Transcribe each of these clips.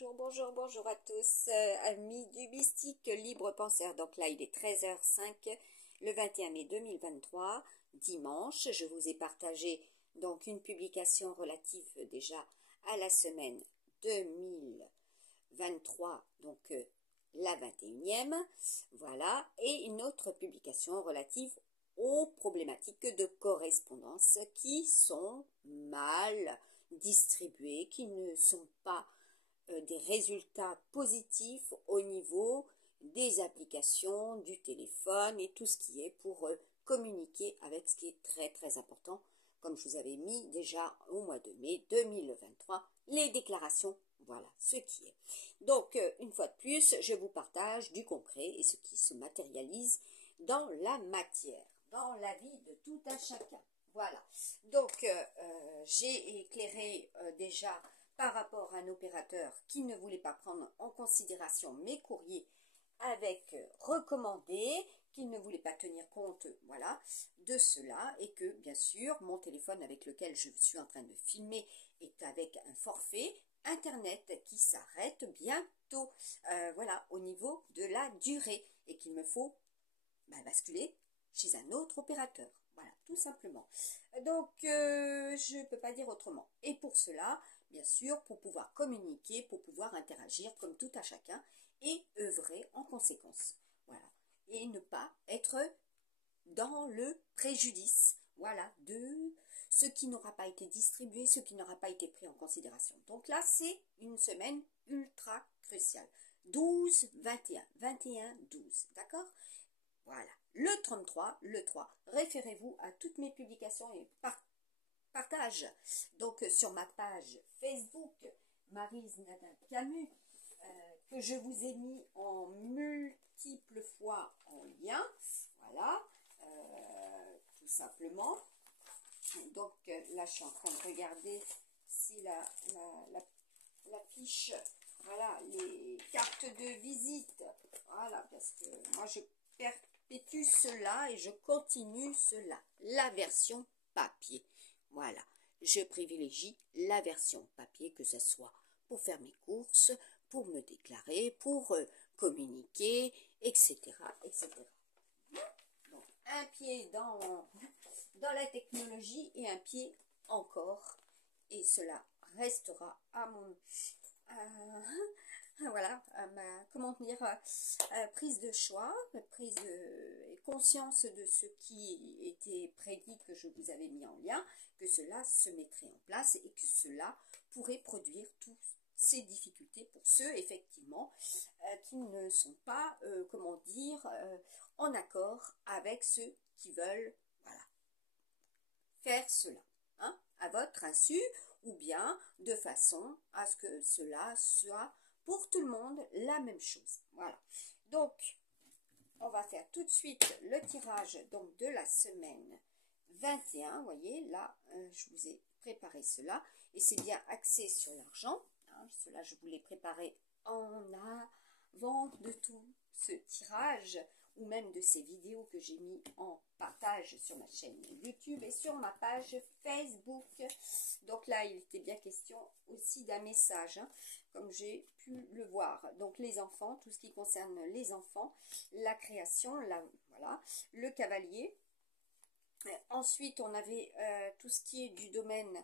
bonjour à tous, amis du mystique libre penseur. Donc là, il est 13h05, le 21 mai 2023, dimanche. Je vous ai partagé donc une publication relative déjà à la semaine 2023, donc la 21e, voilà, et une autre publication relative aux problématiques de correspondance qui sont mal distribuées, qui ne sont pas des résultats positifs au niveau des applications, du téléphone et tout ce qui est pour communiquer avec ce qui est très important, comme je vous avais mis déjà au mois de mai 2023, les déclarations, voilà ce qui est. Donc, une fois de plus, je vous partage du concret et ce qui se matérialise dans la matière, dans la vie de tout un chacun. Voilà, donc j'ai éclairé déjà par rapport à un opérateur qui ne voulait pas prendre en considération mes courriers avec recommandé, qui ne voulait pas tenir compte, voilà, de cela, et que bien sûr mon téléphone avec lequel je suis en train de filmer est avec un forfait internet qui s'arrête bientôt, voilà, au niveau de la durée, et qu'il me faut basculer chez un autre opérateur. Voilà, tout simplement. Donc, je ne peux pas dire autrement. Et pour cela, bien sûr, pour pouvoir communiquer, pour pouvoir interagir comme tout à chacun et œuvrer en conséquence. Voilà. Et ne pas être dans le préjudice, voilà, de ce qui n'aura pas été distribué, ce qui n'aura pas été pris en considération. Donc là, c'est une semaine ultra cruciale. 12, 21, 21, 12, d'accord ? Voilà. Le 33, le 3, référez-vous à toutes mes publications et partage. Donc sur ma page Facebook, Maryse Nadal Camus, que je vous ai mis en multiples fois en lien. Voilà, tout simplement. Donc là, je suis en train de regarder si la fiche, voilà, les cartes de visite. Voilà, parce que moi, je perpétue cela et je continue cela. La version papier. Voilà, je privilégie la version papier, que ce soit pour faire mes courses, pour me déclarer, pour communiquer, etc., etc. Donc, un pied dans la technologie et un pied encore, et cela restera à mon voilà, à ma, comment dire, prise de choix, prise de conscience de ce qui était prédit, que je vous avais mis en lien, que cela se mettrait en place et que cela pourrait produire toutes ces difficultés pour ceux effectivement qui ne sont pas, comment dire, en accord avec ceux qui veulent, voilà, faire cela, hein, à votre insu, ou bien de façon à ce que cela soit pour tout le monde la même chose. Voilà. Donc, on va faire tout de suite le tirage donc de la semaine 21. Vous voyez, là, je vous ai préparé cela. Et c'est bien axé sur l'argent. Hein, cela, je vous l'ai préparé en avant de tout ce tirage, ou même de ces vidéos que j'ai mis en partage sur ma chaîne YouTube et sur ma page Facebook. Donc là, il était bien question aussi d'un message, hein, comme j'ai pu le voir. Donc les enfants, tout ce qui concerne les enfants, la création, voilà, le cavalier. Ensuite, on avait tout ce qui est du domaine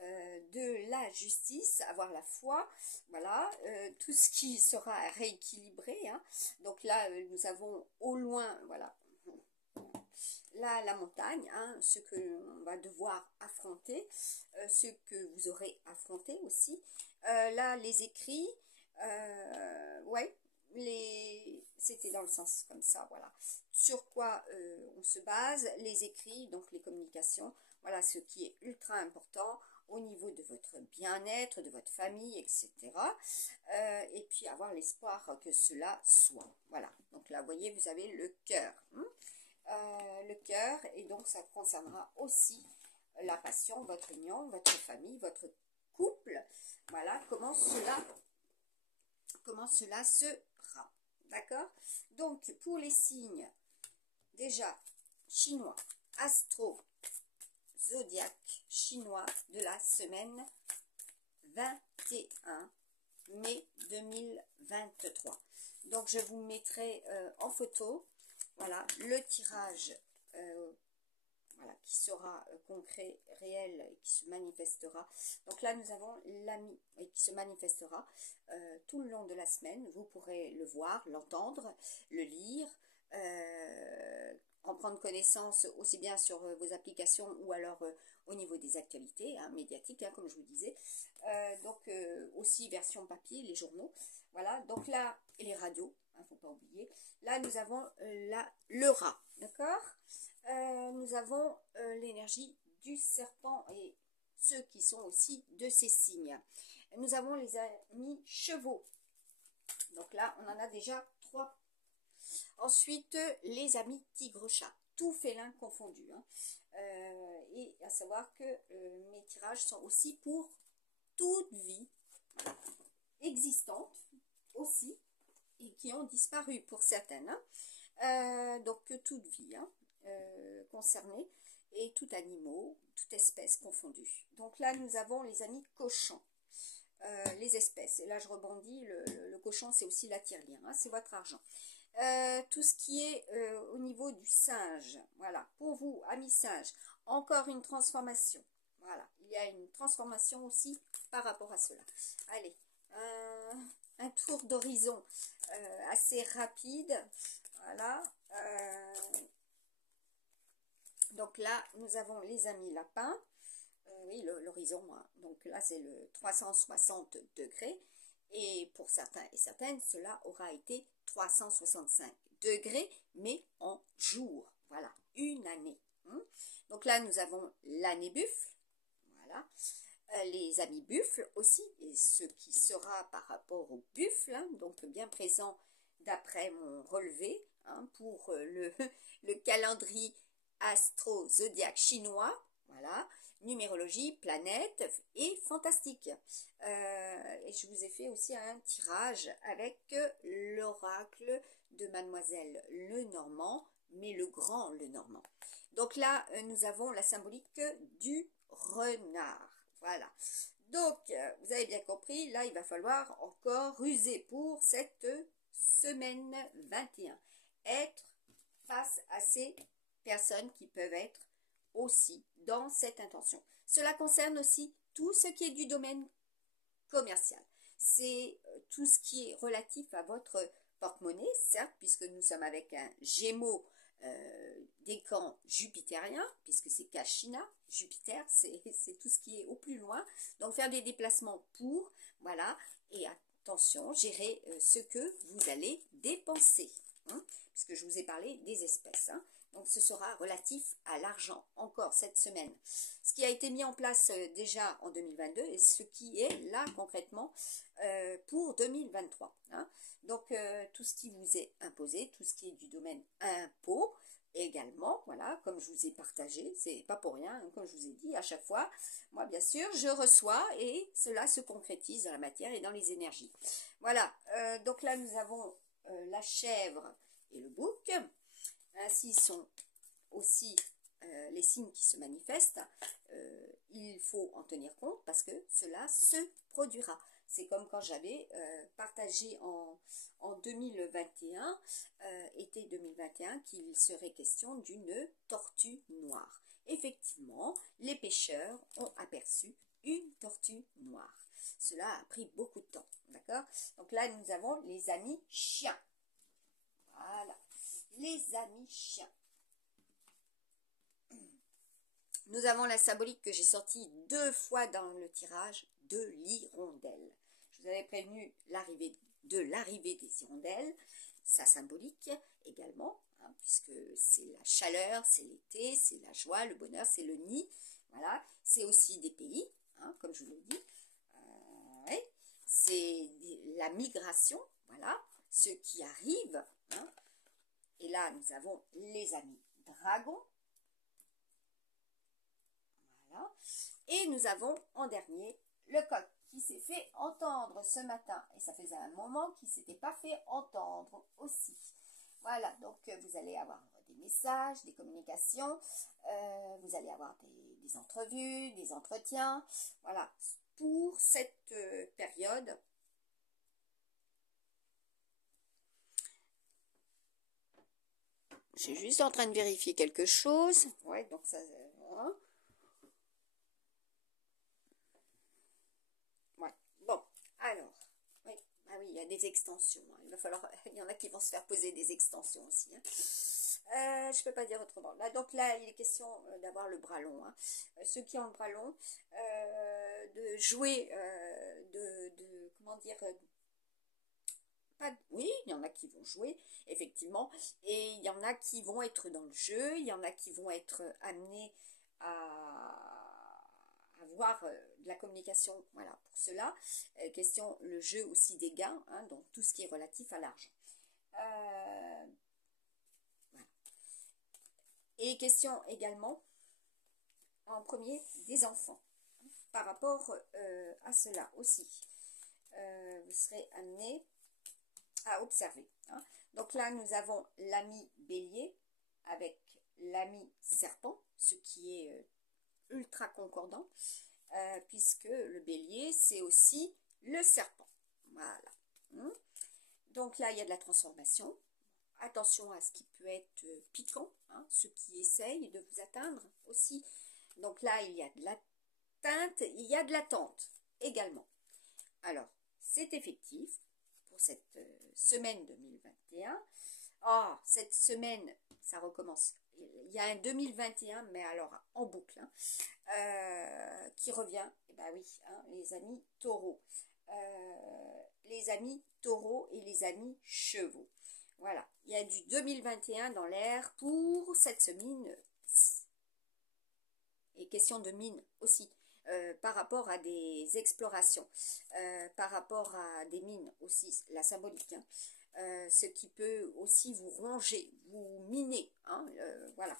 de la justice, avoir la foi, voilà, tout ce qui sera rééquilibré, hein. Donc là, nous avons au loin, voilà, là, la montagne, hein, ce que l'on va devoir affronter, ce que vous aurez affronté aussi. Là, les écrits, ouais, c'était dans le sens comme ça, voilà. Sur quoi on se base, les écrits, donc les communications, voilà ce qui est ultra important au niveau de votre bien-être, de votre famille, etc. Et puis avoir l'espoir que cela soit. Voilà, donc là, vous voyez, vous avez le cœur. Le cœur, et donc ça concernera aussi la passion, votre union, votre famille, votre couple. Voilà, comment cela sera. D'accord? Donc, pour les signes, déjà, chinois, astro, zodiaque chinois de la semaine 21 mai 2023. Donc, je vous mettrai en photo, voilà, le tirage voilà, qui sera concret, réel et qui se manifestera. Donc là, nous avons l'ami et qui se manifestera tout le long de la semaine. Vous pourrez le voir, l'entendre, le lire, en prendre connaissance aussi bien sur vos applications ou alors au niveau des actualités médiatiques, comme je vous disais. Donc aussi version papier, les journaux. Voilà, donc là, et les radios, faut pas oublier. Là, nous avons le rat, d'accord. Nous avons l'énergie du serpent et ceux qui sont aussi de ces signes. Nous avons les amis chevaux. Donc là, on en a déjà 3. Ensuite, les amis tigre-chat. Tout félin confondu. Et à savoir que mes tirages sont aussi pour toute vie existante aussi et qui ont disparu pour certaines. Donc toute vie concernée et tout animaux, toute espèce confondue. Donc là, nous avons les amis cochons. Les espèces. Et là, je rebondis, le cochon, c'est aussi la tirelire, c'est votre argent. Tout ce qui est au niveau du singe, voilà, pour vous, amis singes, encore une transformation. Voilà, il y a une transformation aussi par rapport à cela. Allez, un tour d'horizon assez rapide. Voilà. Donc là, nous avons les amis lapins. Oui, l'horizon, donc là c'est le 360 degrés et pour certains et certaines cela aura été 365 degrés mais en jours, voilà, une année. Donc là nous avons l'année buffle, voilà, les amis buffles aussi et ce qui sera par rapport au buffle, donc bien présent d'après mon relevé pour le calendrier astro-zodiaque chinois, voilà, numérologie, planète et fantastique. Et je vous ai fait aussi un tirage avec l'oracle de Mademoiselle Lenormand, mais le grand Lenormand. Donc là, nous avons la symbolique du renard. Voilà. Donc, vous avez bien compris, là, il va falloir encore ruser pour cette semaine 21. Être face à ces personnes qui peuvent être aussi dans cette intention. Cela concerne aussi tout ce qui est du domaine commercial. C'est tout ce qui est relatif à votre porte-monnaie, certes, puisque nous sommes avec un Gémeaux des camps jupitériens, puisque c'est Kashina, Jupiter, c'est tout ce qui est au plus loin. Donc faire des déplacements pour, voilà, et attention, gérer ce que vous allez dépenser, puisque je vous ai parlé des espèces. Donc ce sera relatif à l'argent, encore cette semaine. Ce qui a été mis en place déjà en 2022 et ce qui est là concrètement pour 2023. Donc tout ce qui vous est imposé, tout ce qui est du domaine impôt également, voilà, comme je vous ai partagé, c'est pas pour rien, comme je vous ai dit à chaque fois, moi bien sûr je reçois et cela se concrétise dans la matière et dans les énergies. Voilà, donc là nous avons la chèvre et le bouc. Ainsi sont aussi les signes qui se manifestent. Il faut en tenir compte parce que cela se produira. C'est comme quand j'avais partagé en 2021, été 2021, qu'il serait question d'une tortue noire. Effectivement, les pêcheurs ont aperçu une tortue noire. Cela a pris beaucoup de temps, d'accord? Donc là, nous avons les amis chiens. Voilà. Les amis chiens. Nous avons la symbolique que j'ai sortie 2 fois dans le tirage de l'hirondelle. Je vous avais prévenu de l'arrivée des hirondelles, sa symbolique également, puisque c'est la chaleur, c'est l'été, c'est la joie, le bonheur, c'est le nid. Voilà, c'est aussi des pays, comme je vous l'ai dit. Ouais. C'est la migration, voilà, ceux qui arrivent. Et là, nous avons les amis dragons. Voilà. Et nous avons en dernier le coq qui s'est fait entendre ce matin. Et ça faisait un moment qu'il ne s'était pas fait entendre aussi. Voilà, donc vous allez avoir des messages, des communications, vous allez avoir des entrevues, des entretiens. Voilà, pour cette période Je suis juste en train de vérifier quelque chose. Ouais, donc ça... voilà. Ouais. Bon, alors... Oui. Ah oui, il y a des extensions. Hein. Il va falloir... Il y en a qui vont se faire poser des extensions aussi. Hein. Je peux pas dire autrement. Là, donc là, il est question d'avoir le bras long. Hein. Ceux qui ont le bras long, de jouer, comment dire, oui, il y en a qui vont jouer, effectivement, et il y en a qui vont être dans le jeu, il y en a qui vont être amenés à avoir de la communication, voilà, pour cela. Question, le jeu aussi des gains, hein, donc tout ce qui est relatif à l'argent. Voilà. Et question également, en premier, des enfants. Par rapport à cela aussi, vous serez amené à observer. Hein. Donc là, nous avons l'ami bélier avec l'ami serpent, ce qui est ultra concordant, puisque le bélier, c'est aussi le serpent. Voilà. Donc là, il y a de la transformation. Attention à ce qui peut être piquant, hein, ceux qui essayent de vous atteindre aussi. Donc là, il y a de l'atteinte, il y a de l'attente également. Alors, c'est effectif pour cette semaine 2021. Oh, cette semaine, ça recommence. Il y a un 2021, mais alors en boucle, hein, qui revient. Et ben oui, hein, les amis taureaux. Les amis taureaux et les amis chevaux. Voilà, il y a du 2021 dans l'air pour cette semaine. Et question de mine aussi. Par rapport à des explorations, par rapport à des mines aussi, la symbolique, hein, ce qui peut aussi vous ronger, vous miner, hein, voilà.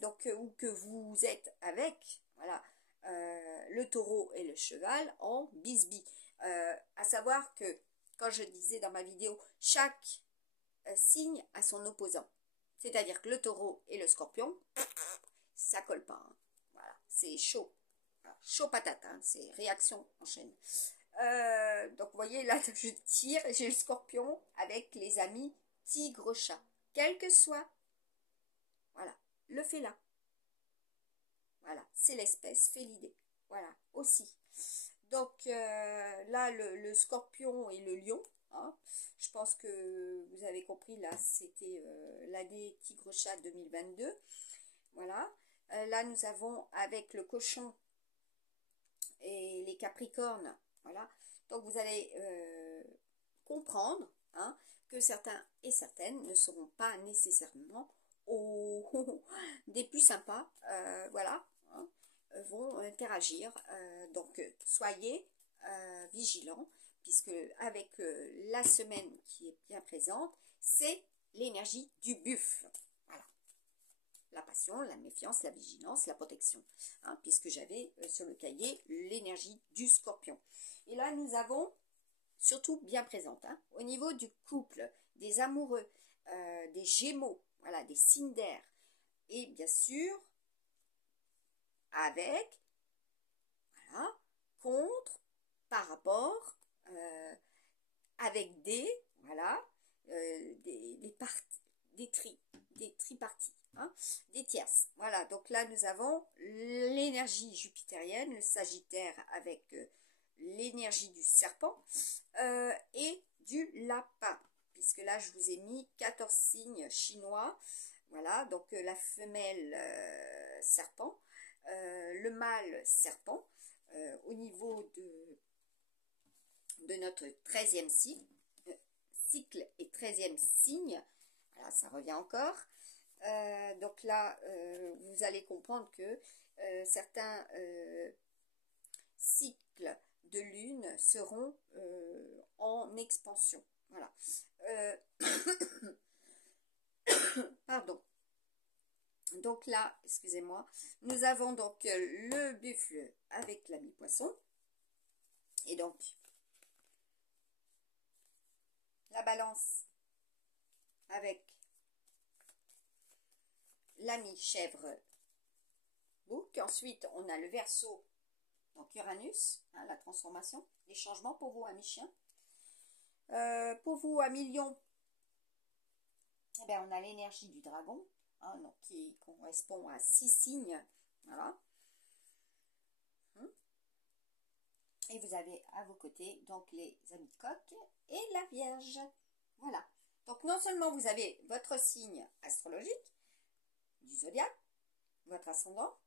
Donc, ou que vous êtes avec, voilà, le taureau et le cheval en bisbis. À savoir que, quand je disais dans ma vidéo, chaque signe a son opposant. C'est-à-dire que le taureau et le scorpion, ça colle pas. Hein. Voilà, c'est chaud. Chaud patate, hein, c'est réaction en chaîne. Donc vous voyez là je tire, j'ai le scorpion avec les amis tigre-chat, quel que soit, voilà, le félin, voilà, c'est l'espèce félidée, voilà, aussi. Donc là le scorpion et le lion, hein, je pense que vous avez compris, là c'était l'année tigre-chat 2022, voilà. Là nous avons avec le cochon et les capricornes, voilà. Donc vous allez comprendre, hein, que certains et certaines ne seront pas nécessairement des plus sympas, voilà, hein, vont interagir. Donc soyez vigilants, puisque avec la semaine qui est bien présente, c'est l'énergie du buffle. La passion, la méfiance, la vigilance, la protection, hein, puisque j'avais sur le cahier l'énergie du scorpion. Et là, nous avons, surtout bien présente, hein, au niveau du couple, des amoureux, des gémeaux, voilà, des signes d'air, et bien sûr, avec, voilà, contre, par rapport, avec des, voilà, des triparties. Hein, des tierces. Voilà, donc là nous avons l'énergie jupitérienne, le Sagittaire avec l'énergie du serpent et du lapin, puisque là je vous ai mis 14 signes chinois. Voilà, donc la femelle serpent, le mâle serpent, au niveau de notre 13e cycle et 13e signe. Voilà, ça revient encore. Donc là, vous allez comprendre que certains cycles de lune seront en expansion. Voilà. Pardon. Donc là, excusez-moi, nous avons donc le buffle avec l'ami poisson. Et donc, la balance avec l'ami chèvre bouc. Ensuite, on a le Verseau, donc Uranus, hein, la transformation, les changements pour vous, amis chiens. Pour vous, amis lion, eh bien, on a l'énergie du dragon, hein, donc qui correspond à 6 signes. Voilà. Et vous avez à vos côtés donc les amis coq et la Vierge. Voilà. Donc non seulement vous avez votre signe astrologique du zodiaque, votre ascendant,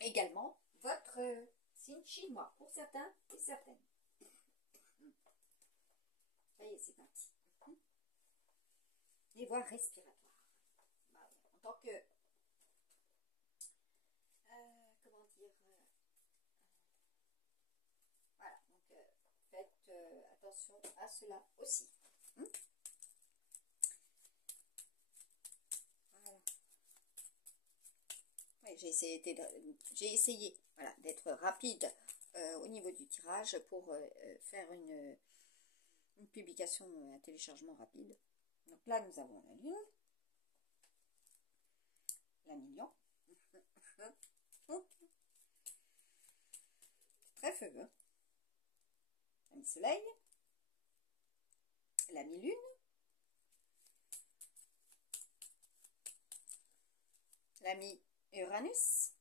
également votre signe chinois pour certains et certaines. Ça y est, c'est parti. Les voies respiratoires. En tant que comment dire, voilà, donc faites attention à cela aussi. Voilà. Oui, j'ai essayé voilà, d'être rapide au niveau du tirage pour faire une publication, un téléchargement rapide. Donc là, nous avons la lune, la million. Très feu, hein. La mi-soleil, la mi-lune, la mi-Uranus.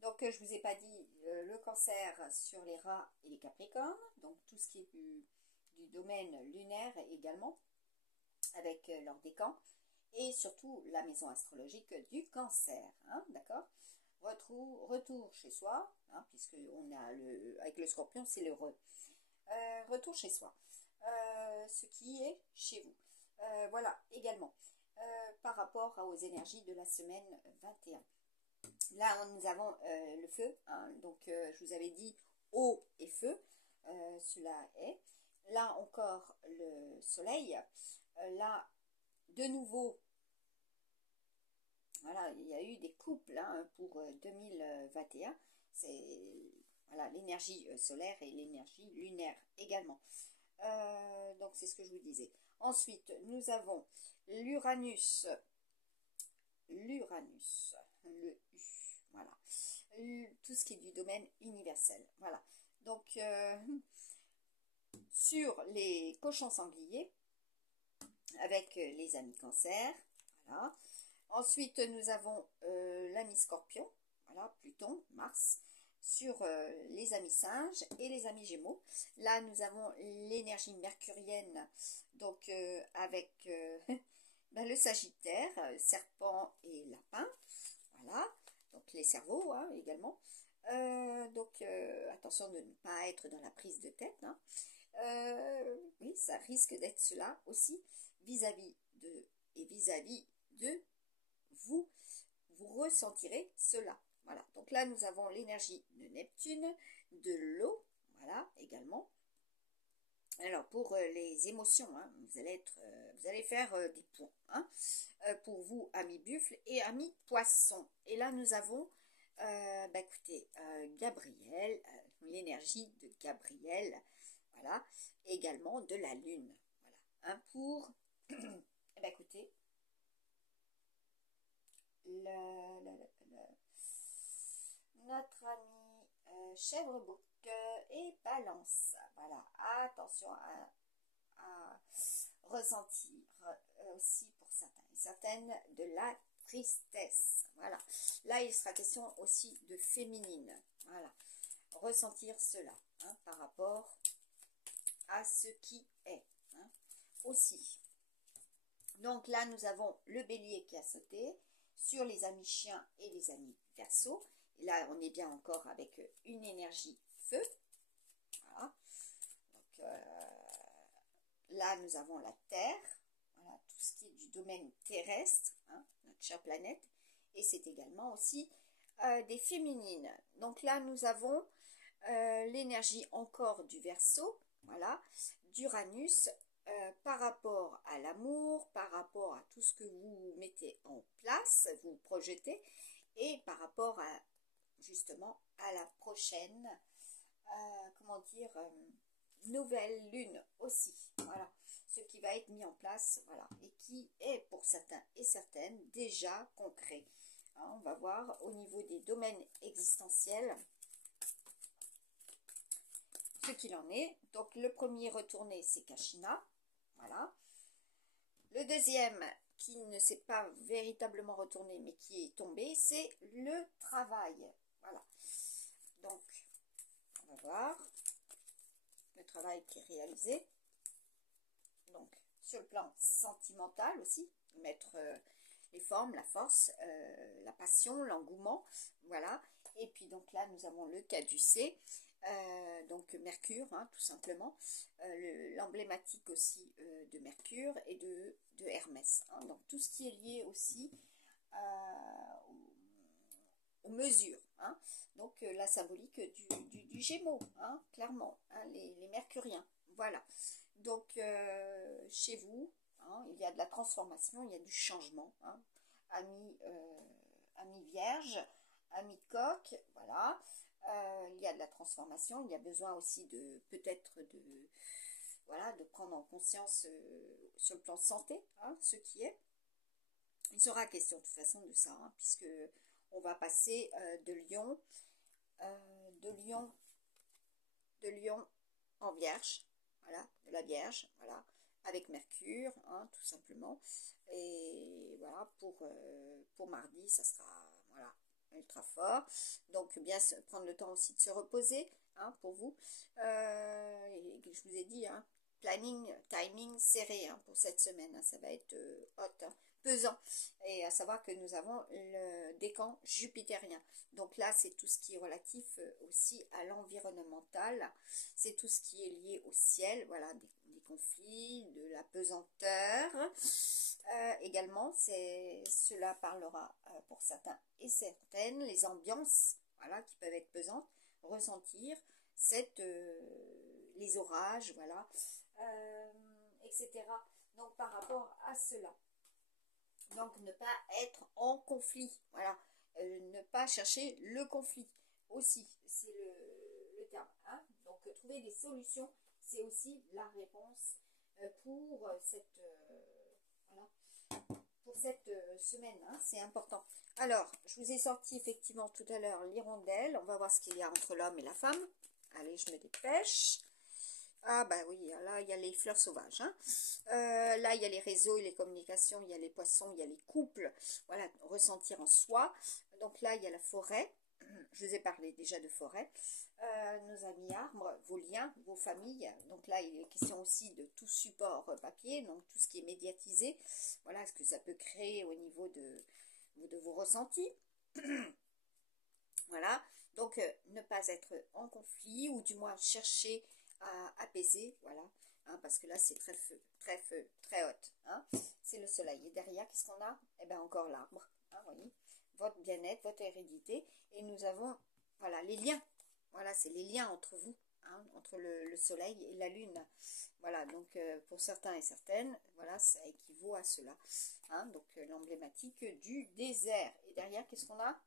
Donc, je ne vous ai pas dit le cancer sur les rats et les capricornes, donc tout ce qui est du domaine lunaire également, avec leur décan, et surtout la maison astrologique du cancer, hein, d'accord. Retour chez soi, hein, puisque on a avec le scorpion, c'est le retour chez soi, ce qui est chez vous. Voilà, également, par rapport aux énergies de la semaine 21. Là, nous avons le feu, hein, donc je vous avais dit eau et feu, cela est. Là encore, le soleil. Là, de nouveau, voilà, il y a eu des couples hein, pour 2021. C'est voilà, l'énergie solaire et l'énergie lunaire également. Donc, c'est ce que je vous disais. Ensuite, nous avons l'Uranus, le U, voilà, tout ce qui est du domaine universel, voilà. Donc, sur les cochons sangliers, avec les amis cancer, voilà. Ensuite, nous avons l'ami scorpion, voilà, Pluton, Mars, sur les amis singes et les amis gémeaux. Là, nous avons l'énergie mercurienne, donc avec ben, le Sagittaire, serpent et lapin, voilà, donc les cerveaux hein, également. Donc, attention de ne pas être dans la prise de tête, hein. Oui, ça risque d'être cela aussi vis-à-vis de vous, vous ressentirez cela. Voilà, donc là nous avons l'énergie de Neptune, de l'eau, voilà, également. Alors pour les émotions, hein, vous allez faire des points, hein, pour vous, amis buffle et amis poisson. Et là nous avons, bah, écoutez, Gabriel, l'énergie de Gabriel, voilà, également de la lune, voilà, hein, pour, bah, écoutez, notre ami chèvre-bouc et balance. Voilà, attention à ressentir aussi pour certains et certaines de la tristesse. Voilà, là il sera question aussi de féminine. Voilà, ressentir cela hein, par rapport à ce qui est hein, aussi. Donc là nous avons le bélier qui a sauté sur les amis chiens et les amis verseaux. Et là, on est bien encore avec une énergie feu. Voilà. Donc, là, nous avons la Terre. Voilà, tout ce qui est du domaine terrestre, hein, notre chère planète. Et c'est également aussi des féminines. Donc là, nous avons l'énergie encore du Verseau. Voilà, d'Uranus. Par rapport à l'amour, par rapport à tout ce que vous mettez en place, vous projetez, et par rapport à justement à la prochaine, comment dire, nouvelle lune aussi, voilà, ce qui va être mis en place, voilà, et qui est pour certains et certaines déjà concret. Hein, on va voir au niveau des domaines existentiels ce qu'il en est. Donc le premier retourné c'est Kashina, voilà. Le deuxième, qui ne s'est pas véritablement retourné, mais qui est tombé, c'est le travail. Voilà. Donc, on va voir le travail qui est réalisé. Donc, sur le plan sentimental aussi, mettre les formes, la force, la passion, l'engouement, voilà. Et puis donc là, nous avons le caducée, donc Mercure, hein, tout simplement, l'emblématique aussi de Mercure et de Hermès. Hein, donc tout ce qui est lié aussi aux mesures. Hein, donc la symbolique du Gémeaux, hein, clairement, hein, les Mercuriens. Voilà. Donc, chez vous, hein, il y a de la transformation, il y a du changement. Hein. Ami vierge, ami coq, voilà. Il y a de la transformation, il y a besoin aussi de, peut-être voilà, de prendre en conscience sur le plan santé, hein, ce qui est. Il sera question de toute façon de ça, hein, puisque on va passer de Lion en Vierge. Voilà, de la Vierge, voilà, avec Mercure, hein, tout simplement. Et voilà, pour mardi, ça sera, voilà, ultra fort. Donc, bien prendre le temps aussi de se reposer, hein, pour vous. Et je vous ai dit, hein, timing serré, hein, pour cette semaine. Hein, ça va être hot, hein, pesant. Et à savoir que nous avons le décan jupitérien. Donc là, c'est tout ce qui est relatif aussi à l'environnemental. C'est tout ce qui est lié au ciel, voilà, des conflits, de la pesanteur. Également, cela parlera pour certains et certaines, les ambiances, voilà, qui peuvent être pesantes, ressentir les orages, voilà, etc. Donc par rapport à cela. Donc ne pas être en conflit, voilà, ne pas chercher le conflit aussi, c'est le terme. Hein. Donc trouver des solutions, c'est aussi la réponse pour cette semaine, hein, c'est important. Alors, je vous ai sorti effectivement tout à l'heure l'hirondelle, on va voir ce qu'il y a entre l'homme et la femme. Allez, je me dépêche. Ah bah oui, là il y a les fleurs sauvages, hein. Là il y a les réseaux et les communications, il y a les poissons, il y a les couples, voilà, ressentir en soi. Donc là il y a la forêt, je vous ai parlé déjà de forêt, nos amis arbres, vos liens, vos familles. Donc là il est question aussi de tout support papier, donc tout ce qui est médiatisé, voilà, ce que ça peut créer au niveau de vos ressentis. Voilà, donc ne pas être en conflit, ou du moins chercher à apaiser, voilà, hein, parce que là c'est très feu, très haute, hein, c'est le soleil. Et derrière, qu'est-ce qu'on a? Eh bien encore l'arbre, hein, voyez, votre bien-être, votre hérédité, et nous avons, voilà, les liens, voilà, c'est les liens entre vous, hein, entre le soleil et la lune, voilà, donc pour certains et certaines, voilà, ça équivaut à cela, hein, donc l'emblématique du désert. Et derrière, qu'est-ce qu'on a?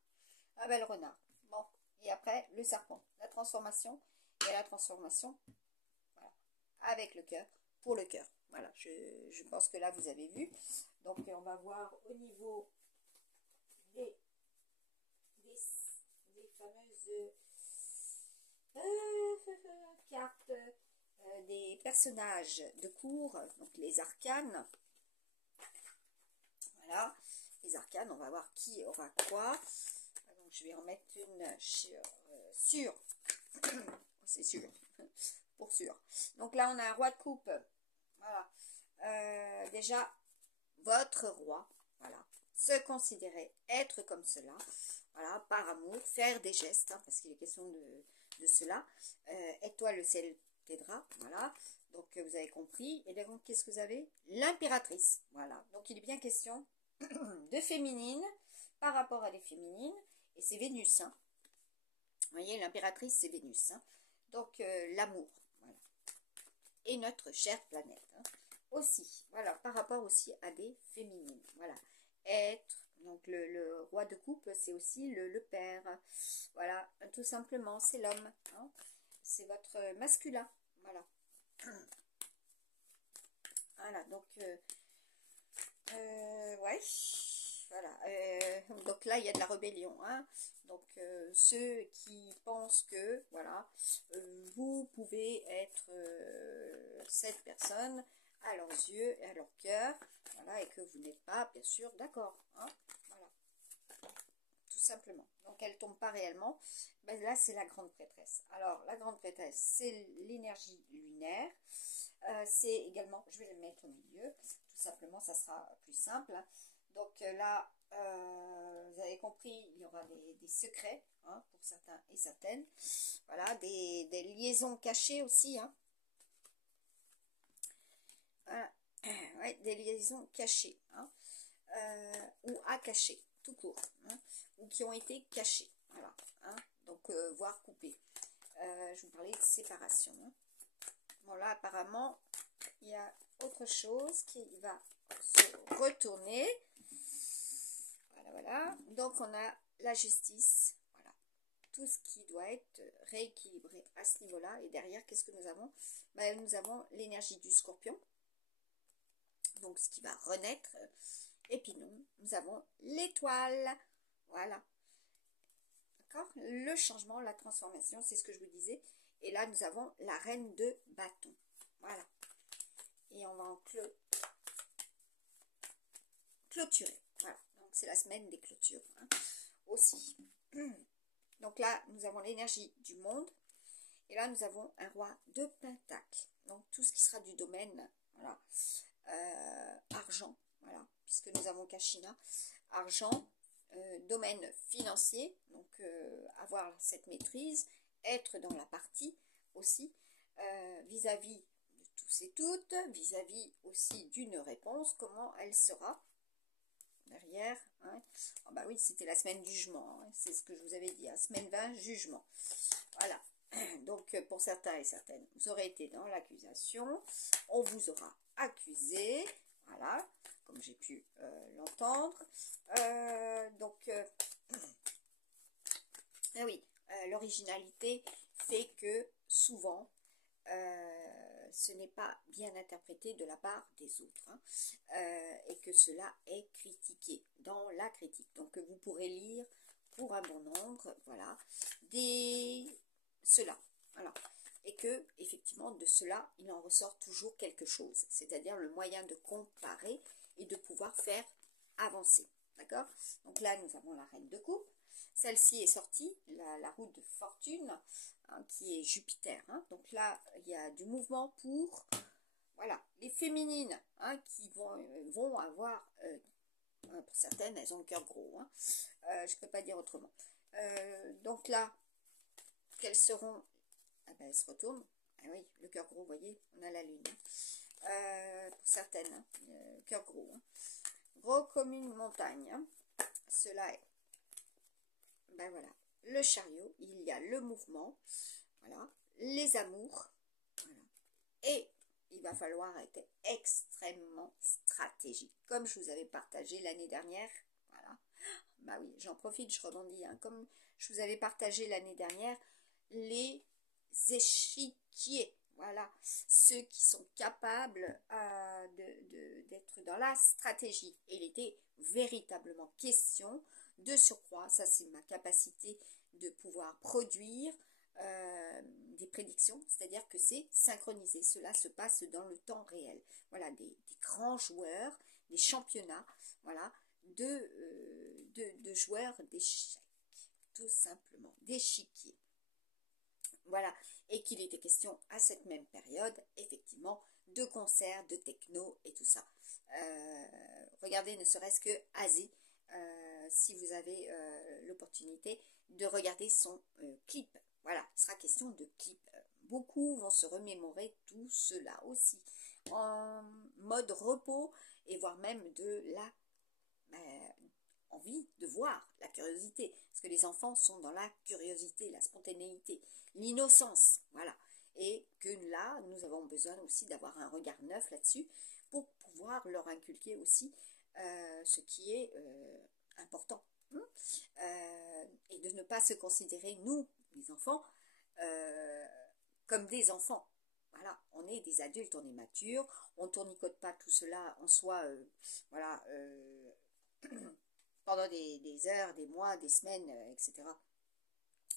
Ah ben le renard. Bon, et après le serpent, la transformation, et la transformation, voilà, avec le cœur, pour le cœur. Voilà, je pense que là vous avez vu. Donc on va voir au niveau des fameuses cartes des personnages de cours, donc les arcanes. Voilà, les arcanes, on va voir qui aura quoi. Donc je vais en mettre une sur c'est sûr, pour sûr. Donc là, on a un roi de coupe. Voilà. Déjà, votre roi, voilà, se considérer être comme cela, voilà, par amour, faire des gestes, hein, parce qu'il est question de cela. Étoile, le ciel t'aidera, voilà. Donc, vous avez compris. Et donc, qu'est-ce que vous avez? L'impératrice, voilà. Donc, il est bien question de féminine par rapport à des féminines. Et c'est Vénus, hein. Vous voyez, l'impératrice, c'est Vénus, hein. Donc, l'amour, voilà. Et notre chère planète, hein, aussi, voilà, par rapport aussi à des féminines, voilà. Être, donc le roi de coupe, c'est aussi le père, voilà, tout simplement, c'est l'homme, hein. C'est votre masculin, voilà. Voilà, donc, ouais, voilà, donc là, il y a de la rébellion, hein. Donc, ceux qui pensent que, voilà, vous pouvez être cette personne à leurs yeux et à leur cœur, voilà, et que vous n'êtes pas, bien sûr, d'accord, hein, voilà, tout simplement. Donc, elle tombe pas réellement. Ben, là, c'est la grande prêtresse. Alors, la grande prêtresse, c'est l'énergie lunaire. C'est également, je vais le mettre au milieu, tout simplement, ça sera plus simple, hein. Donc là, vous avez compris, il y aura des secrets, hein, pour certains et certaines. Voilà, des liaisons cachées aussi, hein. Voilà. Ouais, des liaisons cachées, hein, ou à cacher, tout court, hein, ou qui ont été cachées, voilà, hein, donc voire coupées. Je vous parlais de séparation, hein. Bon, là, apparemment, il y a autre chose qui va se retourner. Voilà, voilà. Donc, on a la justice. Voilà. Tout ce qui doit être rééquilibré à ce niveau-là. Et derrière, qu'est-ce que nous avons? Ben, nous avons l'énergie du scorpion. Donc, ce qui va renaître. Et puis, nous avons l'étoile. Voilà. D'accord? Le changement, la transformation, c'est ce que je vous disais. Et là, nous avons la reine de bâton. Voilà. Et on va en clôturer. Voilà. Donc, c'est la semaine des clôtures, hein, aussi. Donc là, nous avons l'énergie du monde. Et là, nous avons un roi de pentacle. Donc, tout ce qui sera du domaine, voilà, argent, voilà, puisque nous avons Kashina, argent, domaine financier, donc avoir cette maîtrise, être dans la partie aussi, vis-à-vis de tous et toutes, vis-à-vis aussi d'une réponse, comment elle sera derrière, hein. Oh bah oui, c'était la semaine du jugement, hein, c'est ce que je vous avais dit, hein, semaine 20, jugement. Voilà. Donc, pour certains et certaines, vous aurez été dans l'accusation, on vous aura accusé, voilà, comme j'ai pu l'entendre. Ah oui, l'originalité fait que souvent, ce n'est pas bien interprété de la part des autres, hein, et que cela est critiqué dans la critique. Donc, vous pourrez lire pour un bon nombre, voilà, cela, voilà, et que effectivement de cela il en ressort toujours quelque chose, c'est-à-dire le moyen de comparer et de pouvoir faire avancer, d'accord. Donc là nous avons la reine de coupe, celle-ci est sortie, la roue de fortune, hein, qui est Jupiter, hein. Donc là il y a du mouvement pour, voilà, les féminines, hein, qui vont avoir, pour certaines elles ont le cœur gros, hein, je ne peux pas dire autrement. Donc là, quelles seront, ah ben, elle se retourne, ah oui, le cœur gros, vous voyez, on a la lune, hein. Pour certaines, hein, cœur gros, hein. Gros comme une montagne, hein. Cela est, ben voilà, le chariot, il y a le mouvement, voilà, les amours, voilà, et il va falloir être extrêmement stratégique, comme je vous avais partagé l'année dernière, voilà, bah oui, j'en profite, je rebondis, hein, comme je vous avais partagé l'année dernière, les échiquiers, voilà, ceux qui sont capables d'être dans la stratégie. Et il était véritablement question de surcroît, ça c'est ma capacité de pouvoir produire des prédictions, c'est-à-dire que c'est synchronisé, cela se passe dans le temps réel. Voilà, des grands joueurs, des championnats, voilà, de joueurs d'échecs, tout simplement, d'échiquiers. Voilà, et qu'il était question à cette même période, effectivement, de concerts, de techno et tout ça. Regardez ne serait-ce que Asie, si vous avez l'opportunité de regarder son clip. Voilà, il sera question de clip. Beaucoup vont se remémorer tout cela aussi, en mode repos, et voire même de la envie de voir, la curiosité, parce que les enfants sont dans la curiosité, la spontanéité, l'innocence, voilà, et que là, nous avons besoin aussi d'avoir un regard neuf là-dessus, pour pouvoir leur inculquer aussi ce qui est important, hein, et de ne pas se considérer, nous, les enfants, comme des enfants. Voilà, on est des adultes, on est matures, on ne tournicote pas tout cela en soi, voilà, pendant des heures, des mois, des semaines, etc.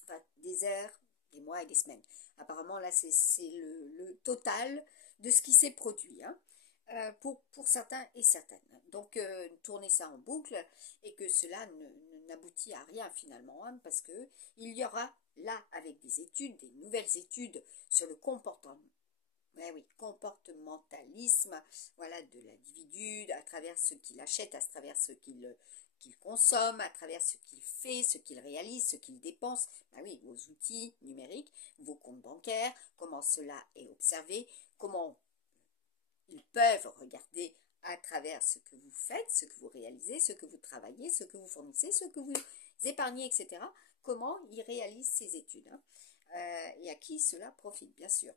Enfin, des heures, des mois et des semaines. Apparemment, là, c'est le total de ce qui s'est produit, hein. pour certains et certaines. Donc, tourner ça en boucle et que cela n'aboutit à rien finalement, hein, parce que il y aura là, avec des études, des nouvelles études sur le comportement, ouais, oui, comportementalisme, voilà, de l'individu, à travers ce qu'il achète, à travers ce qu'il consomme, à travers ce qu'il fait, ce qu'il réalise, ce qu'il dépense, bah oui, vos outils numériques, vos comptes bancaires, comment cela est observé, comment ils peuvent regarder à travers ce que vous faites, ce que vous réalisez, ce que vous travaillez, ce que vous fournissez, ce que vous épargnez, etc. Comment ils réalisent ces études, hein, et à qui cela profite, bien sûr.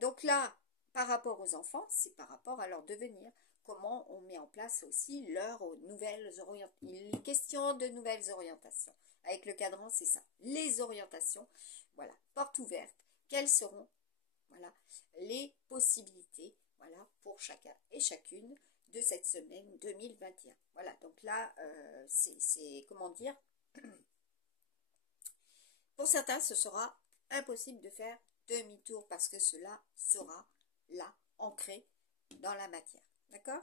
Donc là, par rapport aux enfants, c'est par rapport à leur devenir. Comment on met en place aussi leurs nouvelles orientations. Il est question de nouvelles orientations. Avec le cadran, c'est ça. Les orientations, voilà, porte ouverte. Quelles seront, voilà, les possibilités, voilà, pour chacun et chacune de cette semaine 2021. Voilà, donc là, c'est, comment dire, pour certains, ce sera impossible de faire demi-tour parce que cela sera là, ancré dans la matière. D'accord?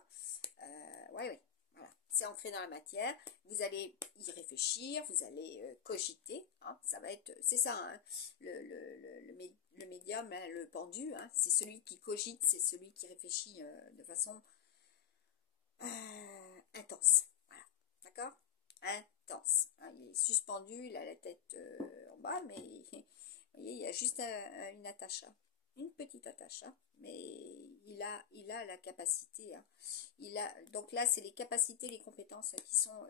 Oui, oui. Voilà. C'est ancré dans la matière. Vous allez y réfléchir, vous allez cogiter. Hein, ça va être, c'est ça, hein, le médium, hein, le pendu. Hein, c'est celui qui cogite, c'est celui qui réfléchit de façon intense. Voilà. D'accord? Intense. Hein, il est suspendu, il a la tête en bas, mais vous voyez, il y a juste une attache, hein, une petite attache, hein, mais il a la capacité. Hein. Donc là, c'est les capacités, les compétences qui sont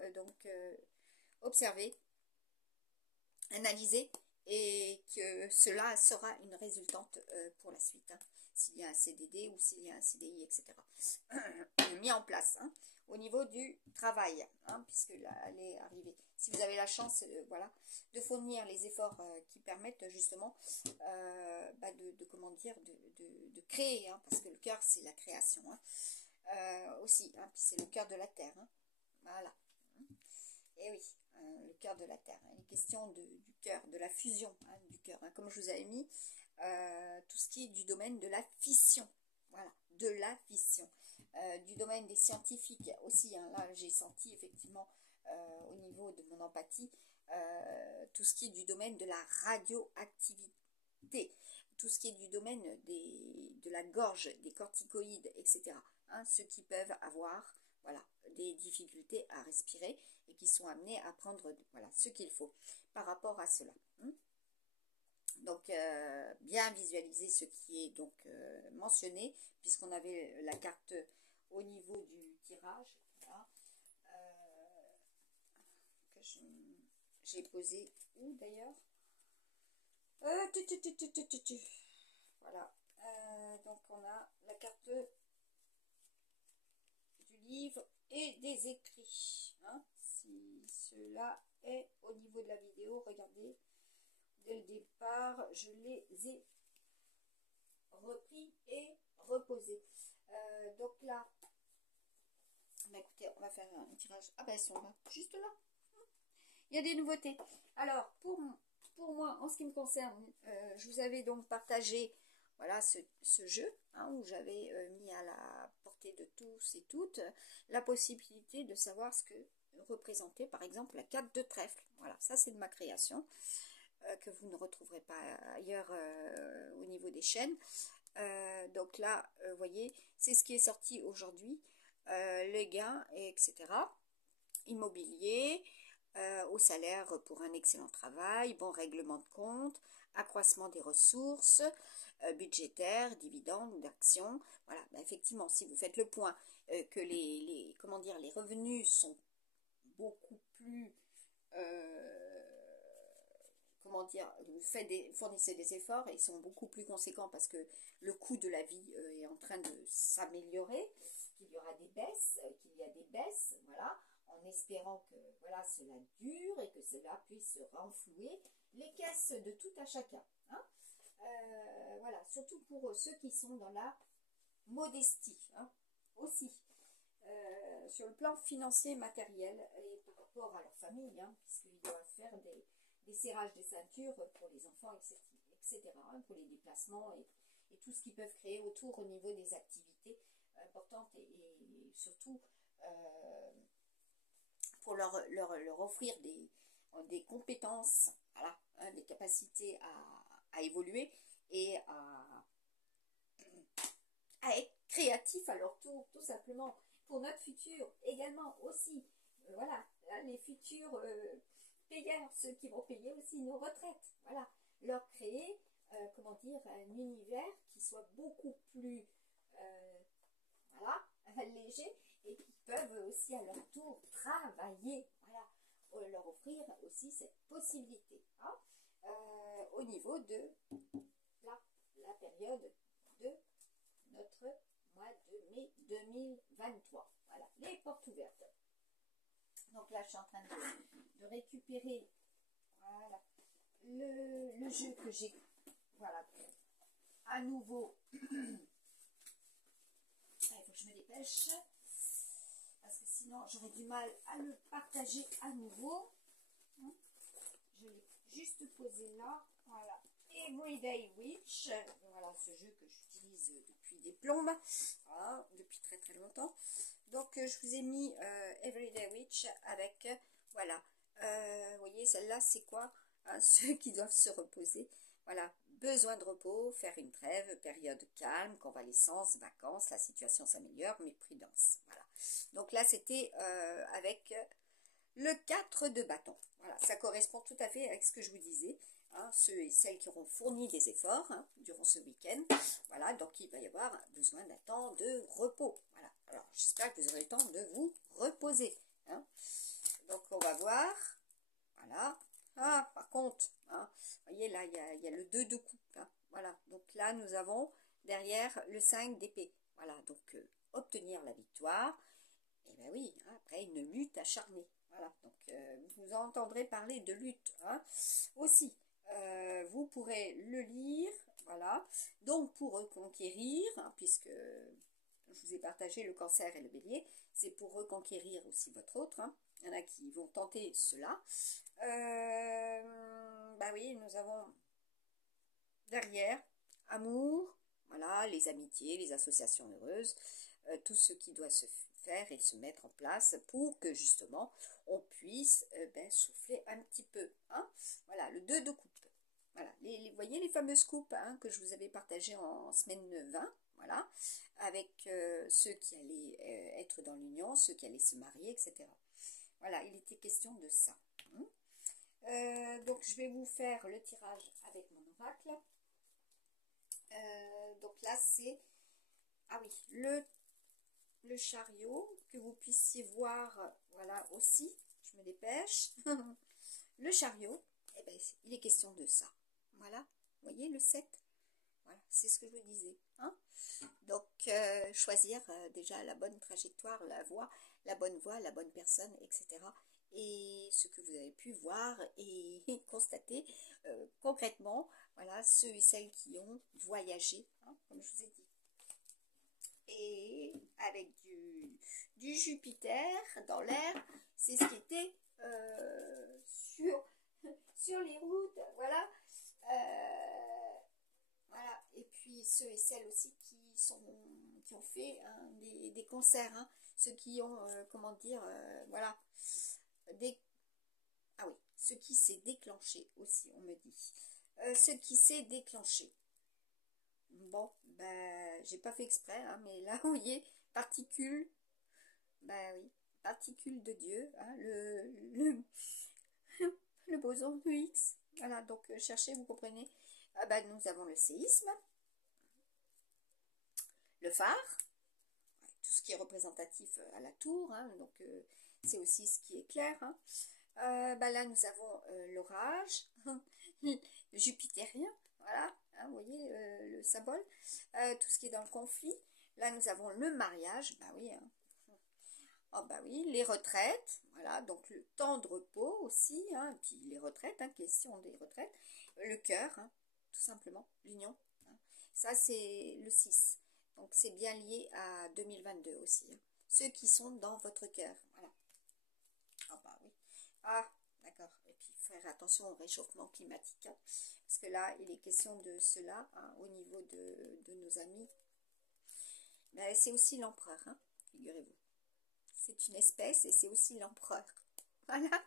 observées, analysées, et que cela sera une résultante pour la suite. Hein, s'il y a un CDD ou s'il y a un CDI, etc. mis en place. Hein, au niveau du travail, hein, puisque là, elle est arrivée. Si vous avez la chance, voilà, de fournir les efforts qui permettent justement comment dire, de créer, hein, parce que le cœur, c'est la création, hein, aussi, hein, puis c'est le cœur de la terre, hein, voilà. Et oui, le cœur de la terre. Hein, une question du cœur, de la fusion, hein, du cœur. Hein, comme je vous avais mis, tout ce qui est du domaine de la fission, voilà, de la fission. Du domaine des scientifiques aussi, hein, là j'ai senti effectivement au niveau de mon empathie tout ce qui est du domaine de la radioactivité, tout ce qui est du domaine de la gorge, des corticoïdes, etc. Hein, ceux qui peuvent avoir, voilà, des difficultés à respirer et qui sont amenés à prendre, voilà, ce qu'il faut par rapport à cela. Hein. Donc, bien visualiser ce qui est donc mentionné, puisqu'on avait la carte au niveau du tirage. Voilà. Que j'ai posé où d'ailleurs, voilà. Donc, on a la carte du livre et des écrits. Hein. Si cela est au niveau de la vidéo, regardez. Dès le départ, je les ai repris et reposés. Donc là, bah écoutez, on va faire un tirage. Ah ben, elles sont là, juste là. Il y a des nouveautés. Alors, pour moi, en ce qui me concerne, je vous avais donc partagé, voilà, ce jeu, hein, où j'avais mis à la portée de tous et toutes la possibilité de savoir ce que représentait, par exemple, la carte de trèfle. Voilà, ça c'est de ma création. Que vous ne retrouverez pas ailleurs au niveau des chaînes. Donc là, vous voyez, c'est ce qui est sorti aujourd'hui. Les gains, etc. Immobilier, au salaire pour un excellent travail, bon règlement de compte, accroissement des ressources budgétaires, dividendes, d'actions. Voilà, ben effectivement, si vous faites le point que comment dire, les revenus sont beaucoup plus comment dire, fournissez des efforts et ils sont beaucoup plus conséquents parce que le coût de la vie est en train de s'améliorer, qu'il y aura des baisses, qu'il y a des baisses, voilà, en espérant que voilà, cela dure et que cela puisse renflouer les caisses de tout à chacun. Hein. Voilà, surtout pour ceux qui sont dans la modestie, hein, aussi. Sur le plan financier, matériel et par rapport à leur famille, hein, puisqu'ils doivent faire des serrages des ceintures pour les enfants, etc., hein, pour les déplacements et tout ce qu'ils peuvent créer autour au niveau des activités importante et surtout pour leur offrir des compétences, voilà, hein, des capacités à évoluer et à être créatifs à leur tour, tout simplement, pour notre futur également aussi. Voilà, hein, les futurs payeurs, ceux qui vont payer aussi nos retraites, voilà, leur créer, comment dire, un univers qui soit beaucoup plus, voilà, léger et qui peuvent aussi à leur tour travailler, voilà, leur offrir aussi cette possibilité, hein, au niveau de la période de notre mois de mai 2023. Voilà, les portes ouvertes. Donc là, je suis en train de récupérer, voilà, le jeu que j'ai, voilà, à nouveau. Il faut que je me dépêche, parce que sinon j'aurais du mal à le partager à nouveau. Je l'ai juste posé là, voilà. Everyday Witch, voilà ce jeu que j'utilise depuis des plombes, voilà, depuis très très longtemps. Donc je vous ai mis Everyday Witch avec, voilà, vous voyez celle-là c'est quoi, hein, ceux qui doivent se reposer, voilà, besoin de repos, faire une trêve, période calme, convalescence, vacances, la situation s'améliore, mais prudence, voilà. Donc là c'était avec le 4 de bâton, voilà, ça correspond tout à fait avec ce que je vous disais, hein, ceux et celles qui auront fourni des efforts, hein, durant ce week-end, voilà, donc il va y avoir besoin d'un temps de repos, voilà. Alors j'espère que vous aurez le temps de vous reposer, hein. Donc on va voir, voilà. Ah, par contre, hein, vous voyez là, il y a le 2 de coupe, hein, voilà. Donc là, nous avons derrière le 5 d'épée, voilà. Donc obtenir la victoire, et bien oui, hein, après une lutte acharnée, voilà. Donc vous entendrez parler de lutte, hein, aussi. Vous pourrez le lire, voilà. Donc pour reconquérir, hein, puisque je vous ai partagé le cancer et le bélier, c'est pour reconquérir aussi votre autre, hein. Il y en a qui vont tenter cela. Bah oui, nous avons derrière amour, voilà, les amitiés, les associations heureuses, tout ce qui doit se faire et se mettre en place pour que justement on puisse souffler un petit peu, hein. Voilà, le 2 de coupe. Voilà, vous voyez les fameuses coupes, hein, que je vous avais partagées en semaine 20, voilà, avec ceux qui allaient être dans l'union, ceux qui allaient se marier, etc. Voilà, il était question de ça. Donc je vais vous faire le tirage avec mon oracle. Donc là c'est, ah oui, le chariot, que vous puissiez voir, voilà aussi, je me dépêche. Le chariot, eh ben, il est question de ça. Voilà, vous voyez le 7, voilà, c'est ce que je vous disais, hein. Donc choisir déjà la bonne trajectoire, la bonne voie, la bonne personne, etc. Et ce que vous avez pu voir et constater concrètement, voilà, ceux et celles qui ont voyagé, hein, comme je vous ai dit. Et avec du Jupiter dans l'air, c'est ce qui était sur les routes, voilà. Voilà, et puis ceux et celles aussi qui ont fait, hein, des concerts, hein, ceux qui ont, comment dire, voilà, ah oui, ce qui s'est déclenché aussi, on me dit, ce qui s'est déclenché. Bon, ben, j'ai pas fait exprès, hein, mais là, vous voyez, particules, ben oui, particules de Dieu, hein, le boson de Higgs, voilà, donc cherchez, vous comprenez. Ah ben, nous avons le séisme, le phare, tout ce qui est représentatif à la tour, hein, donc c'est aussi ce qui est clair, hein. Ben là nous avons l'orage, le jupitérien, voilà, hein, vous voyez le symbole, tout ce qui est dans le conflit. Là nous avons le mariage, bah oui, hein. Oh bah oui, les retraites, voilà, donc le temps de repos aussi, hein, et puis les retraites, hein, question des retraites, le cœur, hein, tout simplement, l'union, hein. Ça c'est le 6, donc c'est bien lié à 2022 aussi, hein. Ceux qui sont dans votre cœur, voilà. Ah bah oui, ah d'accord, et puis faire attention au réchauffement climatique, hein, parce que là il est question de cela, hein, au niveau de nos amis. Mais c'est aussi l'empereur, hein, figurez-vous. C'est une espèce et c'est aussi l'empereur. Voilà.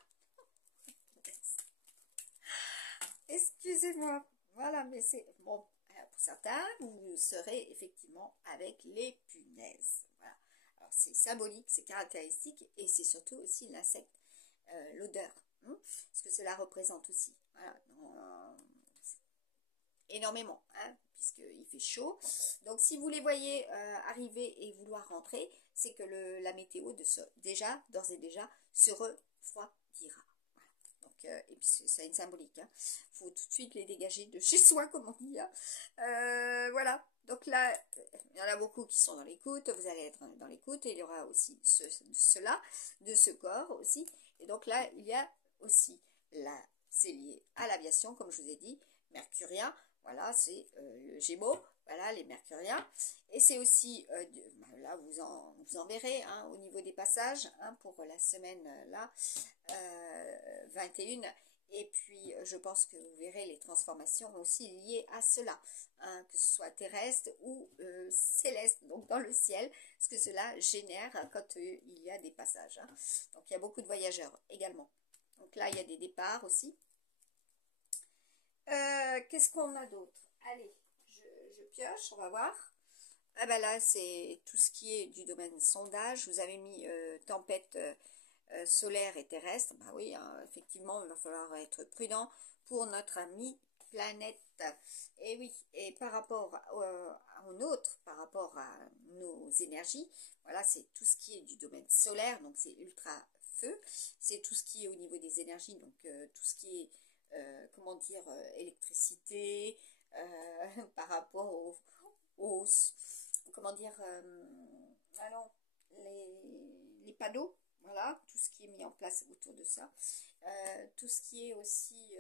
Excusez-moi. Voilà, mais c'est... Bon, pour certains, vous serez effectivement avec les punaises. Voilà. Alors, c'est symbolique, c'est caractéristique et c'est surtout aussi l'insecte, l'odeur. Hein, ce que cela représente aussi. Voilà. Énormément, hein, puisqu'il fait chaud. Donc, si vous les voyez arriver et vouloir rentrer, c'est que la météo, déjà, d'ores et déjà, se refroidira. Et puis ça a une symbolique. Il faut tout de suite les dégager de chez soi, comme on dit. Voilà. Donc là, il y en a beaucoup qui sont dans l'écoute. Vous allez être dans l'écoute. Et il y aura aussi cela, de ce corps aussi. Et donc là, il y a aussi, c'est lié à l'aviation, comme je vous ai dit, mercurien. Voilà, c'est le Gémeaux. Voilà, les mercuriens. Et c'est aussi, là, vous en verrez hein, au niveau des passages hein, pour la semaine là. 21 et puis je pense que vous verrez les transformations aussi liées à cela hein, que ce soit terrestre ou céleste donc dans le ciel ce que cela génère quand il y a des passages hein. Donc il y a beaucoup de voyageurs également donc là il y a des départs aussi qu'est-ce qu'on a d'autre allez je pioche on va voir ah ben là c'est tout ce qui est du domaine sondage vous avez mis tempête solaire et terrestre, bah oui, hein, effectivement, il va falloir être prudent pour notre amie planète. Et oui, et par rapport au nôtre, par rapport à nos énergies, voilà, c'est tout ce qui est du domaine solaire, donc c'est ultra feu, c'est tout ce qui est au niveau des énergies, donc tout ce qui est, comment dire, électricité, par rapport aux comment dire, allons, les panneaux, voilà, tout ce qui est mis en place autour de ça. Tout ce qui est aussi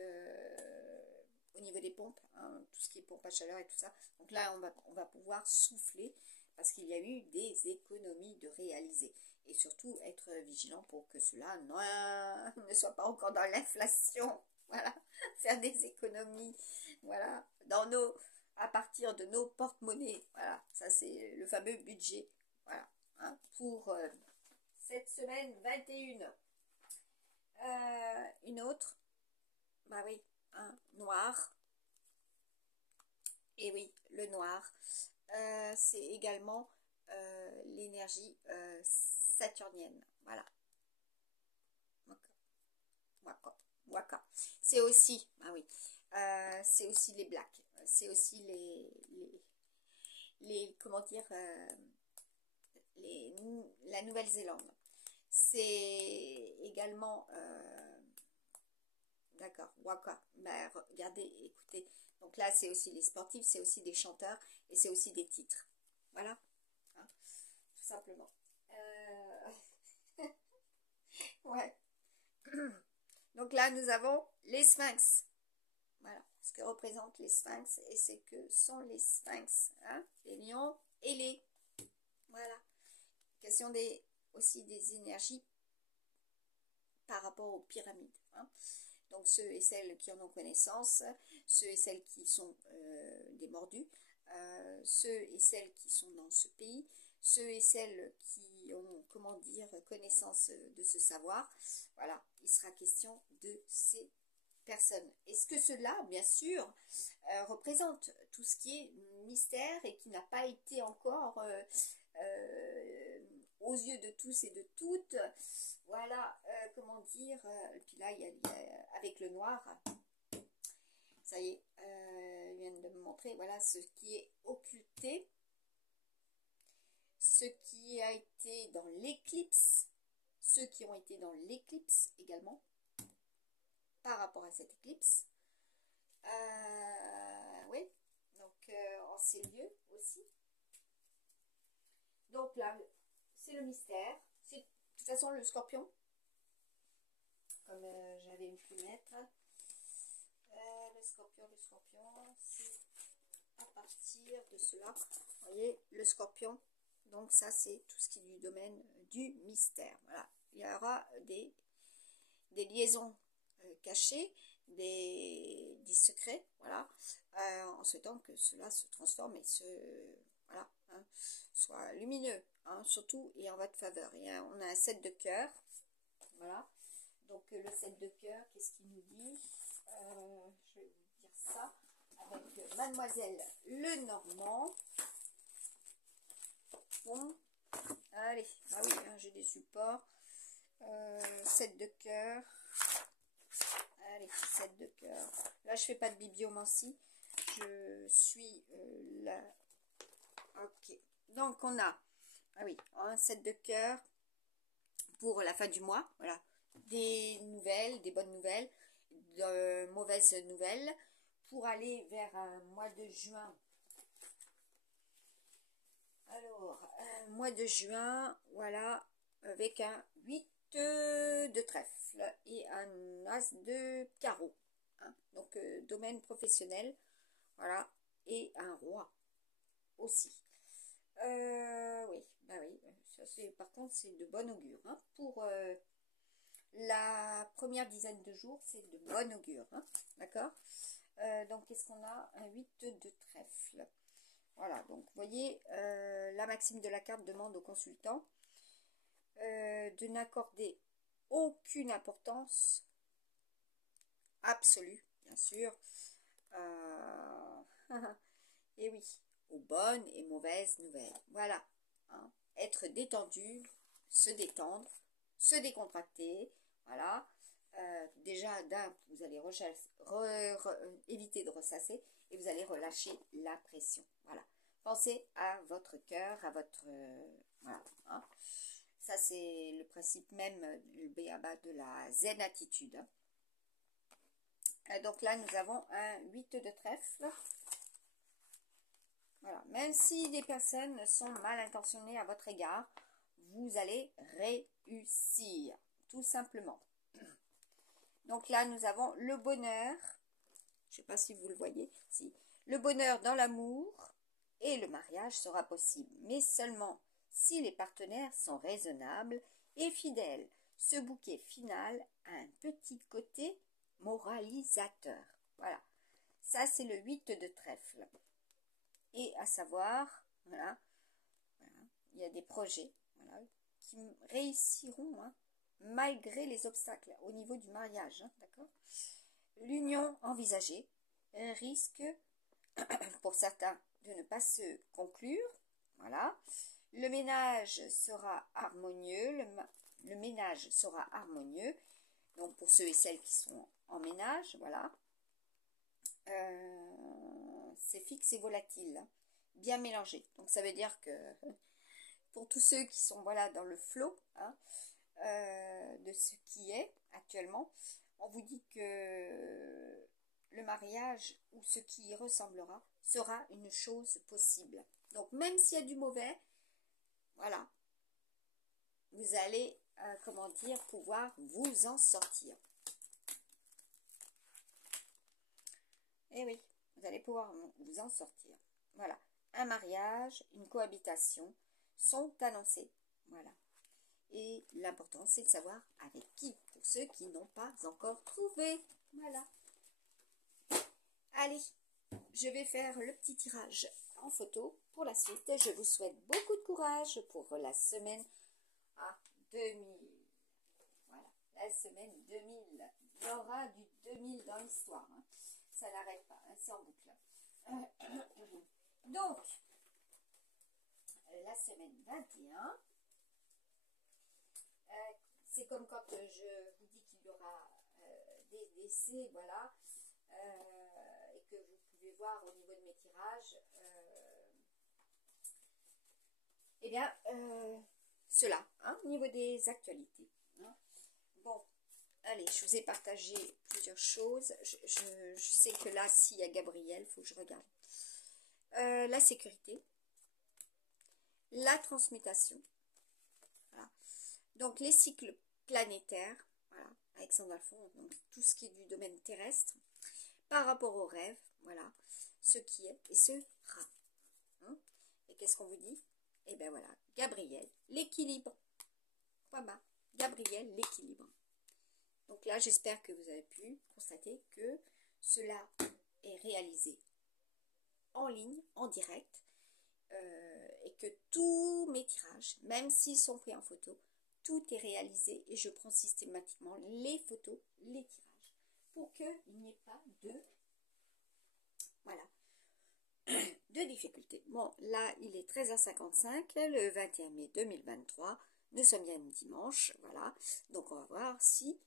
au niveau des pompes, hein, tout ce qui est pompe à chaleur et tout ça. Donc là, on va pouvoir souffler parce qu'il y a eu des économies de réaliser. Et surtout, être vigilant pour que cela ne soit pas encore dans l'inflation. Voilà, faire des économies, voilà, à partir de nos porte-monnaies. Voilà, ça c'est le fameux budget. Voilà, hein, pour cette semaine 21. Une autre, bah oui, hein, noir. Et oui, le noir, c'est également l'énergie saturnienne. Voilà. Waka. C'est aussi, ah oui, c'est aussi les blacks. C'est aussi comment dire, la Nouvelle-Zélande. C'est également, d'accord, Waka. Bah, regardez, écoutez. Donc là, c'est aussi les sportifs, c'est aussi des chanteurs et c'est aussi des titres. Voilà, hein, tout simplement. Ouais. Donc là, nous avons les sphinx. Voilà, ce que représentent les sphinx et ce que sont les sphinx. Hein, les lions et les... Voilà. Question aussi des énergies par rapport aux pyramides. Hein. Donc ceux et celles qui en ont connaissance, ceux et celles qui sont des mordus, ceux et celles qui sont dans ce pays, ceux et celles qui ont, comment dire, connaissance de ce savoir. Voilà, il sera question de ces personnes. Est-ce que cela, bien sûr, représente tout ce qui est mystère et qui n'a pas été encore aux yeux de tous et de toutes, voilà, comment dire, et puis là, il y a avec le noir, ça y est, il vient de me montrer, voilà, ce qui est occulté, ce qui a été dans l'éclipse, ceux qui ont été dans l'éclipse également, par rapport à cette éclipse, oui, donc en ces lieux aussi. Donc là, c'est le mystère, c'est de toute façon le scorpion, comme j'avais pu mettre. Le scorpion, c'est à partir de cela. Vous voyez, le scorpion, donc ça c'est tout ce qui est du domaine du mystère. Voilà, il y aura des liaisons cachées, des secrets, voilà, en souhaitant que cela se transforme et voilà, hein, soit lumineux, hein, surtout, et en votre faveur. Et on a un 7 de cœur, voilà. Donc le 7 de cœur, qu'est-ce qu'il nous dit? Je vais vous dire ça, avec Mademoiselle Lenormand. Bon, allez, ah oui, hein, j'ai des supports. 7 de cœur. Allez, 7 de cœur. Là, je fais pas de bibliomancie. Je suis là. Ok. Donc, on a, ah oui, un 7 de cœur pour la fin du mois. Voilà. Des nouvelles, des bonnes nouvelles, de mauvaises nouvelles. Pour aller vers un mois de juin. Alors, mois de juin, voilà, avec un 8 de trèfle et un as de carreau. Hein. Donc, domaine professionnel, voilà, et un roi aussi. Oui, bah oui, ça c'est, par contre, c'est de bon augure. Hein. Pour la première dizaine de jours, c'est de bon augure. Hein. D'accord. Donc, qu'est-ce qu'on a? Un 8 de trèfle. Voilà, donc vous voyez, la maxime de la carte demande au consultant de n'accorder aucune importance absolue, bien sûr, et oui, aux bonnes et mauvaises nouvelles. Voilà, hein, être détendu, se détendre, se décontracter, voilà. Déjà, d'un, vous allez éviter de ressasser et vous allez relâcher la pression. Voilà. Pensez à votre cœur, à votre... voilà. Hein. Ça, c'est le principe même, le b.a.-ba de la zen attitude. Hein. Donc là, nous avons un 8 de trèfle. Voilà. Même si des personnes sont mal intentionnées à votre égard, vous allez réussir, tout simplement. Donc là, nous avons le bonheur, je ne sais pas si vous le voyez, si, le bonheur dans l'amour et le mariage sera possible, mais seulement si les partenaires sont raisonnables et fidèles. Ce bouquet final a un petit côté moralisateur. Voilà, ça c'est le 8 de trèfle. Et à savoir, voilà, il y a des projets voilà, qui réussiront, hein, malgré les obstacles au niveau du mariage, hein, d'accord. L'union envisagée risque, pour certains, de ne pas se conclure, voilà. Le ménage sera harmonieux, le ménage sera harmonieux, donc pour ceux et celles qui sont en ménage, voilà. C'est fixe et volatile, hein, bien mélangé, donc ça veut dire que pour tous ceux qui sont voilà dans le flot, hein, de ce qui est actuellement, on vous dit que le mariage ou ce qui y ressemblera sera une chose possible. Donc même s'il y a du mauvais, voilà, vous allez, comment dire, pouvoir vous en sortir. Et oui, vous allez pouvoir vous en sortir. Voilà, un mariage, une cohabitation sont annoncés. Voilà. Et l'important, c'est de savoir avec qui, pour ceux qui n'ont pas encore trouvé. Voilà. Allez, je vais faire le petit tirage en photo pour la suite. Je vous souhaite beaucoup de courage pour la semaine 2000. Voilà, la semaine 2000. Il y aura du 2000 dans l'histoire. Hein. Ça n'arrête pas, hein, c'est en boucle. Donc, la semaine 21. C'est comme quand je vous dis qu'il y aura des décès, voilà, et que vous pouvez voir au niveau de mes tirages, eh bien, cela, hein, au niveau des actualités. Hein. Bon, allez, je vous ai partagé plusieurs choses. Je sais que là, s'il y a Gabriel, il faut que je regarde. La sécurité, la transmutation, voilà. Donc les cycles planétaires, voilà, avec Sandalphon, donc tout ce qui est du domaine terrestre, par rapport aux rêves, voilà, ce qui est et ce sera. Hein. Et qu'est-ce qu'on vous dit? Et bien voilà, Gabriel, l'équilibre. Voilà, Gabriel, l'équilibre. Donc là, j'espère que vous avez pu constater que cela est réalisé en ligne, en direct, et que tous mes tirages, même s'ils sont pris en photo, tout est réalisé et je prends systématiquement les photos, les tirages, pour qu'il n'y ait pas de, voilà, de difficultés. Bon, là, il est 13h55, le 21 mai 2023. Nous sommes bien dimanche, voilà. Donc, on va voir si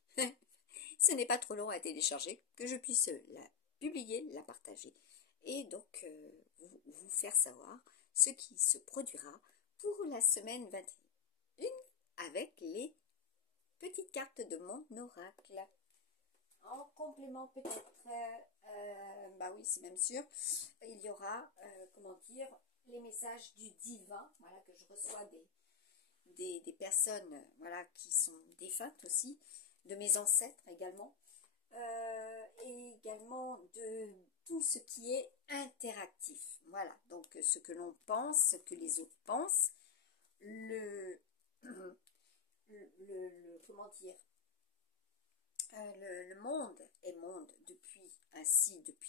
ce n'est pas trop long à télécharger, que je puisse la publier, la partager. Et donc, vous faire savoir ce qui se produira pour la semaine 21 avec les petites cartes de mon oracle. En complément peut-être, bah oui c'est même sûr, il y aura, comment dire, les messages du divin, voilà, que je reçois des personnes, voilà, qui sont défuntes aussi, de mes ancêtres également, et également de tout ce qui est interactif, voilà, donc ce que l'on pense, ce que les autres pensent, comment dire, le monde est monde depuis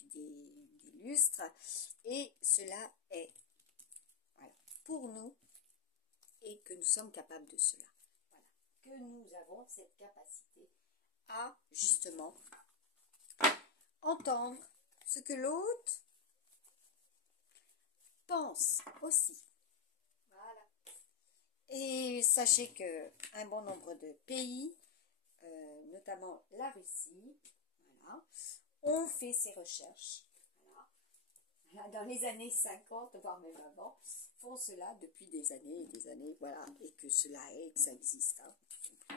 des lustres, et cela est, voilà, pour nous, et que nous sommes capables de cela. Voilà, que nous avons cette capacité à justement entendre ce que l'autre pense aussi. Voilà. Et sachez que un bon nombre de pays, notamment la Russie, voilà, ont fait ces recherches, voilà, dans les années 50, voire même avant, font cela depuis des années et des années, voilà, et que cela est, que ça existe. Hein.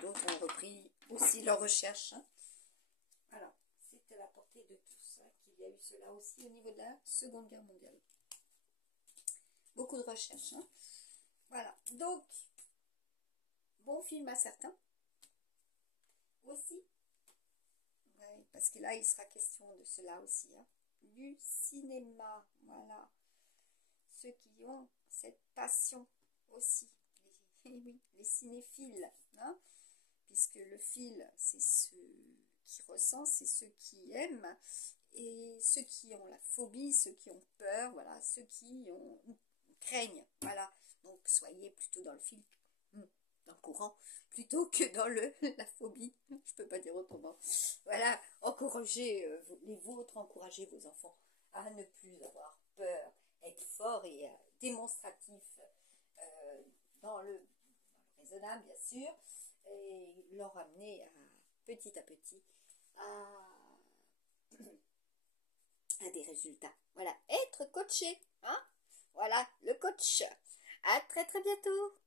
D'autres ont repris aussi leurs recherches. Hein. Alors, c'est à la portée de tous hein, qu'il y a eu cela aussi au niveau de la Seconde Guerre mondiale. Beaucoup de recherches. Hein. Voilà, donc, bon film à certains. Aussi, ouais, parce que là il sera question de cela aussi, hein. Du cinéma, voilà, ceux qui ont cette passion aussi, oui, les cinéphiles, hein, puisque le fil c'est ceux qui ressentent, c'est ceux qui aiment, et ceux qui ont la phobie, ceux qui ont peur, voilà, ceux qui craignent, voilà, donc soyez plutôt dans le fil, dans le courant, plutôt que dans la phobie, je peux pas dire autrement. Voilà, encouragez les vôtres, encouragez vos enfants à ne plus avoir peur, être fort et démonstratif dans le raisonnable bien sûr, et leur amener à petit à des résultats. Voilà, être coaché, hein, voilà, le coach. À très très bientôt.